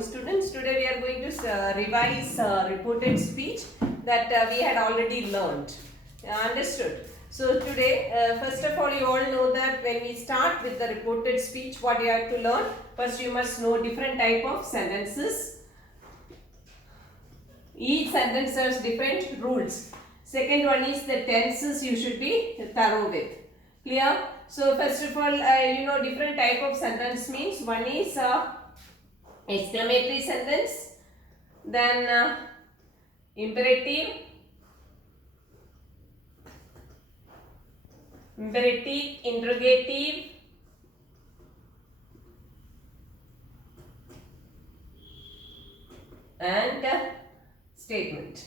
Students, today we are going to revise reported speech that we had already learned. Understood? So today, first of all, you all know that when we start with the reported speech, what you have to learn? First, you must know different type of sentences. Each sentence has different rules. Second one is the tenses you should be thorough with. Clear? So first of all, different type of sentence means one is exclamatory sentence, then imperative, interrogative, and statement.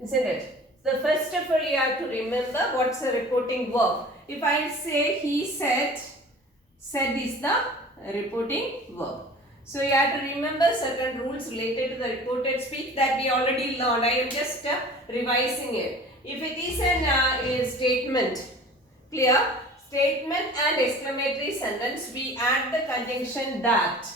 Isn't it? So first of all, you have to remember what's a reporting verb. If I say he said is the reporting verb. So you have to remember certain rules related to the reported speech that we already learned. I am just revising it. If it is a statement, clear? Statement and exclamatory sentence, we add the conjunction that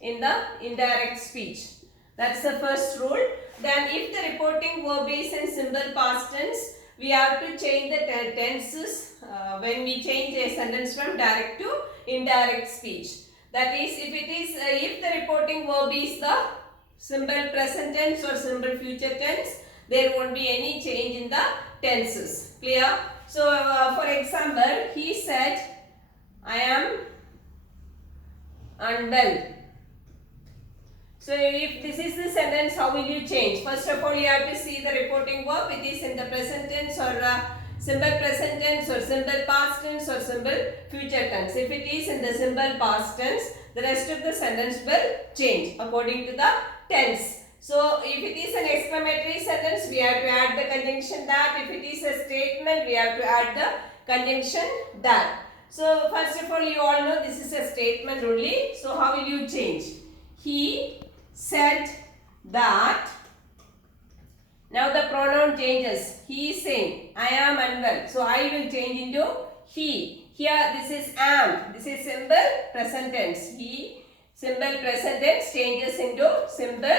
in the indirect speech. That's the first rule. Then if the reporting verb is in simple past tense, we have to change the tenses when we change a sentence from direct to indirect speech. That is, if the reporting verb is the simple present tense or simple future tense, there won't be any change in the tenses. Clear? So, for example, he said, I am unwell. So, if this is the sentence, how will you change? First of all, you have to see the reporting verb. It is in the present tense or simple present tense or simple past tense or simple future tense. If it is in the simple past tense, the rest of the sentence will change according to the tense. So, if it is an exclamatory sentence, we have to add the conjunction that. If it is a statement, we have to add the conjunction that. So, first of all, you all know this is a statement only. So, how will you change? He said that. Now the pronoun changes. He is saying, I am unwell. So I will change into he. Here this is am. This is simple present tense. He, simple present tense changes into simple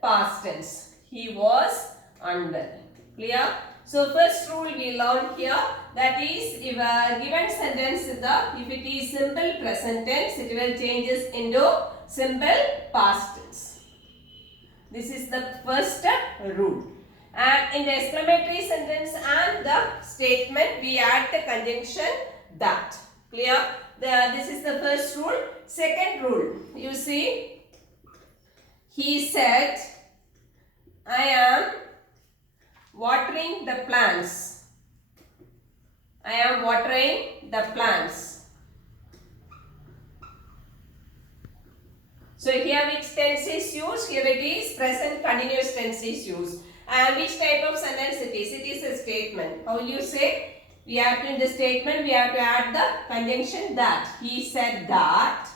past tense. He was unwell. Clear? So first rule we learned here, that is, if a given sentence if it is simple present tense, it will changes into simple past tense. This is the first rule. And in the exclamatory sentence and the statement, we add the conjunction that. Clear? This is the first rule. Second rule, you see, he said, I am watering the plants. I am watering the plants. So here which tense is used? Here it is present continuous tense is used. And which type of sentence it is? It is a statement. How will you say? We have to, in the statement, we have to add the conjunction that. He said that.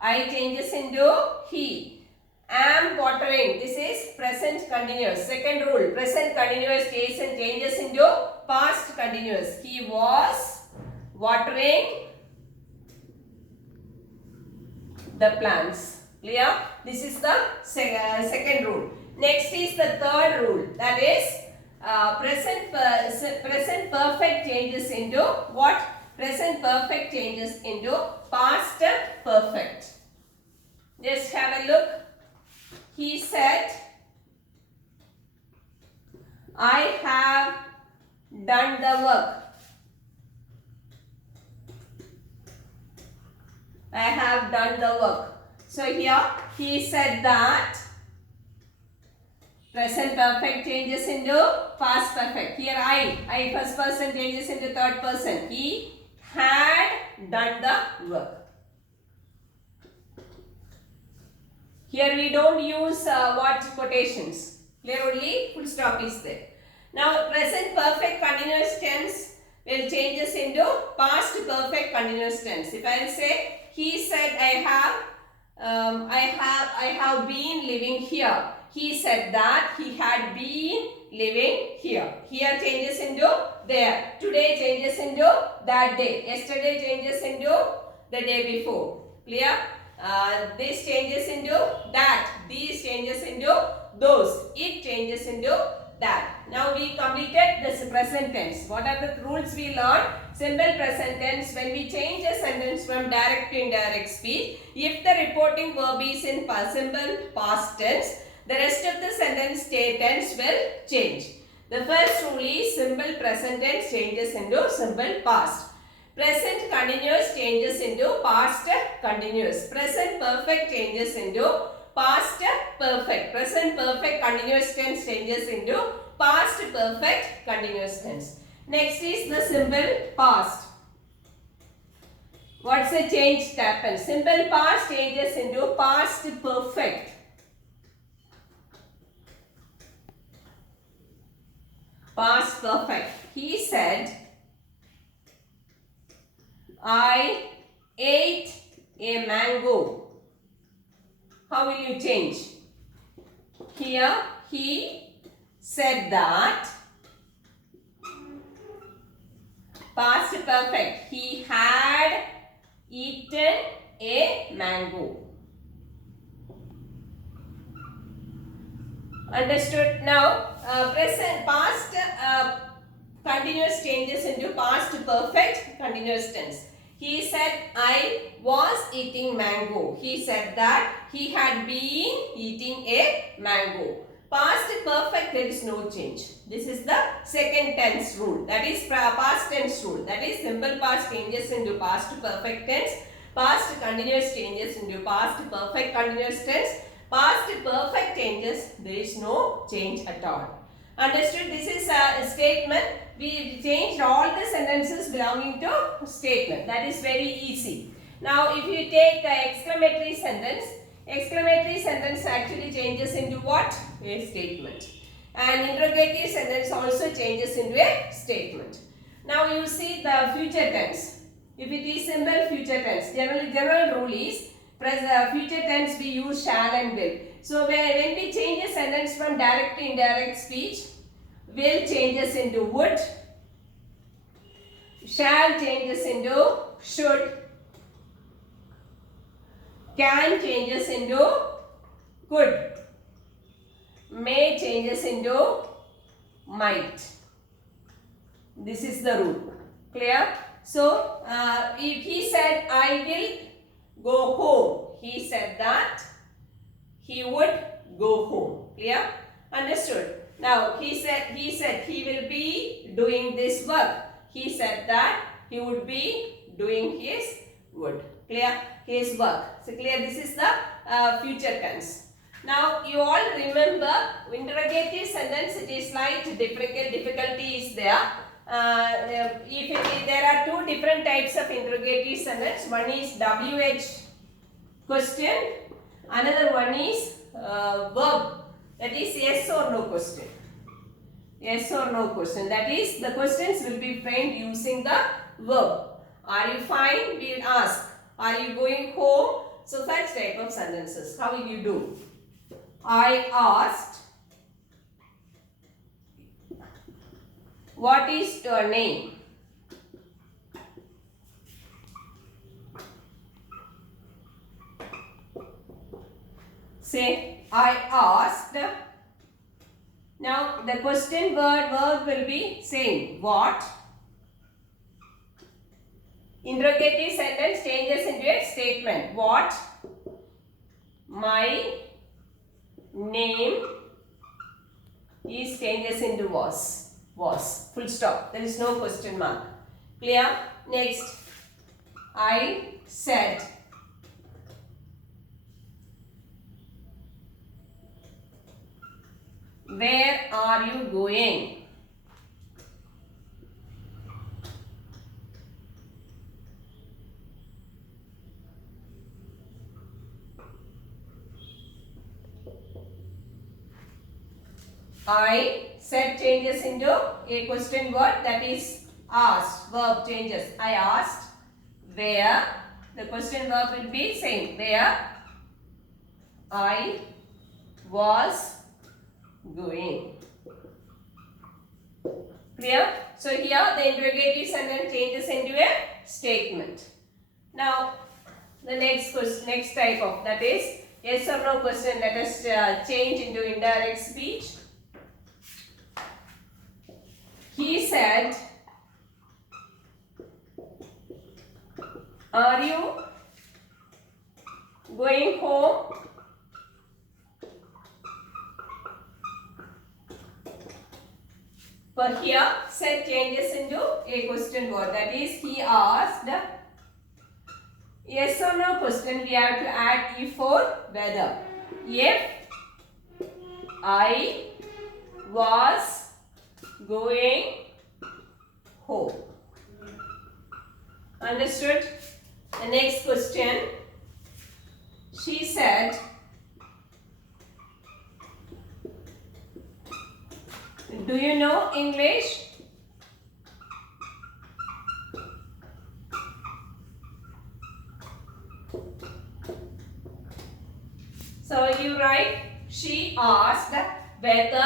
I changes into he. Am watering. This is present continuous. Second rule. Present continuous stays and changes into past continuous. He was watering the plants. Clear? This is the second rule. Next is the third rule. That is present perfect changes into what? Present perfect changes into past perfect. Just have a look. He said, I have done the work. I have done the work. So here he said that. Present perfect changes into past perfect. Here I first person changes into third person. He had done the work. Here we don't use what quotations. Clear? Only full stop is there. Now present perfect continuous tense will changes into past perfect continuous tense. If I say he said I have been living here. He said that he had been living here. Here changes into there. Today changes into that day. Yesterday changes into the day before. Clear? this changes into that, these changes into those, it changes into that. Now we completed this present tense. What are the rules we learned? Simple present tense, when we change a sentence from direct to indirect speech, if the reporting verb is in simple past tense, the rest of the sentence tense will change. The first rule is simple present tense changes into simple past. Present continuous changes into past continuous. Present perfect changes into past perfect. Present perfect continuous tense changes into past perfect continuous tense. Next is the simple past. What's the change that happens? Simple past changes into past perfect. Past perfect. He said, I ate a mango. How will you change? Here he said that. Past perfect. He had eaten a mango. Understood? Now, present past continuous changes into past perfect continuous tense. He said, I was eating mango. He said that he had been eating a mango. Past perfect, there is no change. This is the second tense rule. That is past tense rule. That is simple past changes into past perfect tense. Past continuous changes into past perfect continuous tense. Past perfect changes, there is no change at all. Understood? This is a statement. We changed all the sentences belonging to statement. That is very easy. Now, if you take exclamatory sentence actually changes into what? A statement. And interrogative sentence also changes into a statement. Now, you see the future tense. If it is simple future tense, general rule is future tense we use shall and will. So, when we change a sentence from direct to indirect speech, will changes into would, shall changes into should, can changes into could, may changes into might. This is the rule. Clear? So, if he said, I will go home, he said that he would go home. Clear? Understood? Now, he said he will be doing this work. He said that he would be doing his would. Clear? His work. So, clear? This is the future tense. Now, you all remember interrogative sentence, it is slight difficulty is there. There are two different types of interrogative sentence. One is WH question. Another one is verb. That is yes or no question. Yes or no question. That is the questions will be framed using the verb. Are you fine? We will ask. Are you going home? So such type of sentences. How will you do? I asked, what is your name? Say, I asked. Now, the question verb will be same. What? Interrogative sentence changes into a statement. What? My name is changes into was. Was. Full stop. There is no question mark. Clear? Next. I said. Where are you going? I said changes into a question word, that is asked. Verb changes. I asked where. The question verb will be same. Where I was going. Clear? So here the interrogative sentence changes into a statement. Now The next question, next type of, that is yes or no question. Let us change into indirect speech. He said, are you going home? But here said changes into a question word. That is, he asked yes or no question. We have to add E for whether. If I was going home. Understood? The next question. She said, do you know English? So you write, she asked whether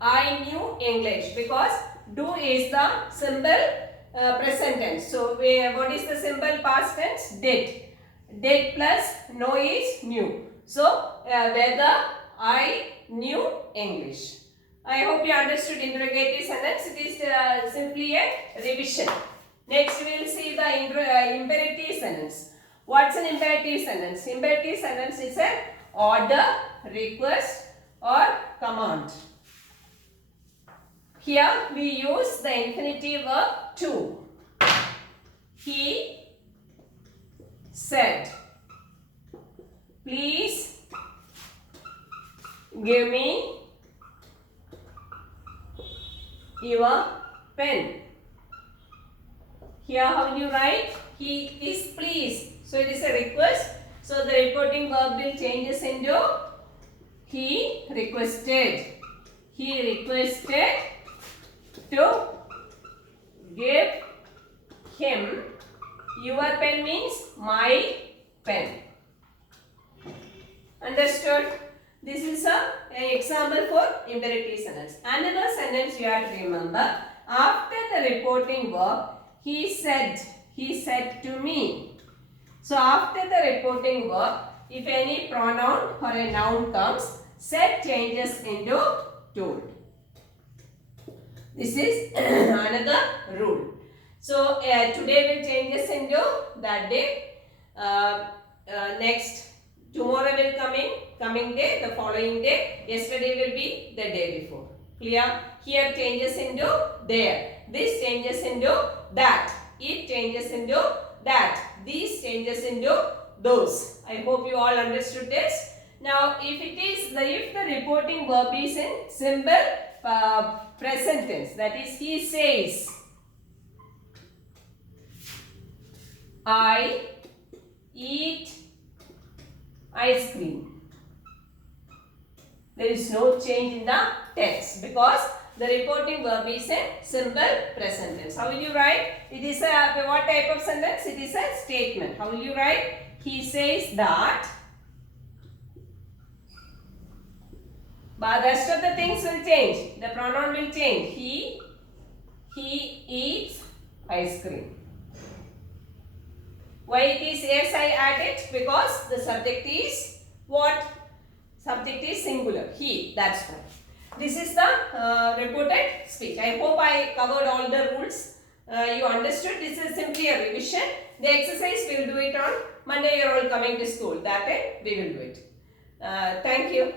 I knew English, because do is the simple present tense. So what is the simple past tense? Did. Did plus know is knew. So whether I knew English. I hope you understood interrogative sentence. It is simply a revision. Next we will see the imperative sentence. What's an imperative sentence? Imperative sentence is an order, request or command. Here we use the infinitive verb to. He said, please give me your pen. Here how will you write? He is pleased. So it is a request. So the reporting verb will changes into he requested. He requested to give him your pen means my pen. Understood? This is an example for imperative sentence. Another sentence you have to remember. After the reporting verb, he said to me. So after the reporting verb, if any pronoun or a noun comes, said changes into told. This is another rule. So today will changes into that day. Next tomorrow will coming day, the following day. Yesterday will be the day before. Clear? Here changes into there. This changes into that. It changes into that. These changes into those. I hope you all understood this. Now, if the reporting verb is in simple present tense, that is, he says, I eat ice cream. There is no change in the text because the reporting verb is a simple present tense. How will you write? It is a what type of sentence? It is a statement. How will you write? He says that. But the rest of the things will change. The pronoun will change. He eats ice cream. Why it is yes I added? Because the subject is what? Subject is singular. He. That's why. This is the reported speech. I hope I covered all the rules. You understood. This is simply a revision. The exercise we will do it on Monday. You are all coming to school. That day we will do it. Thank you.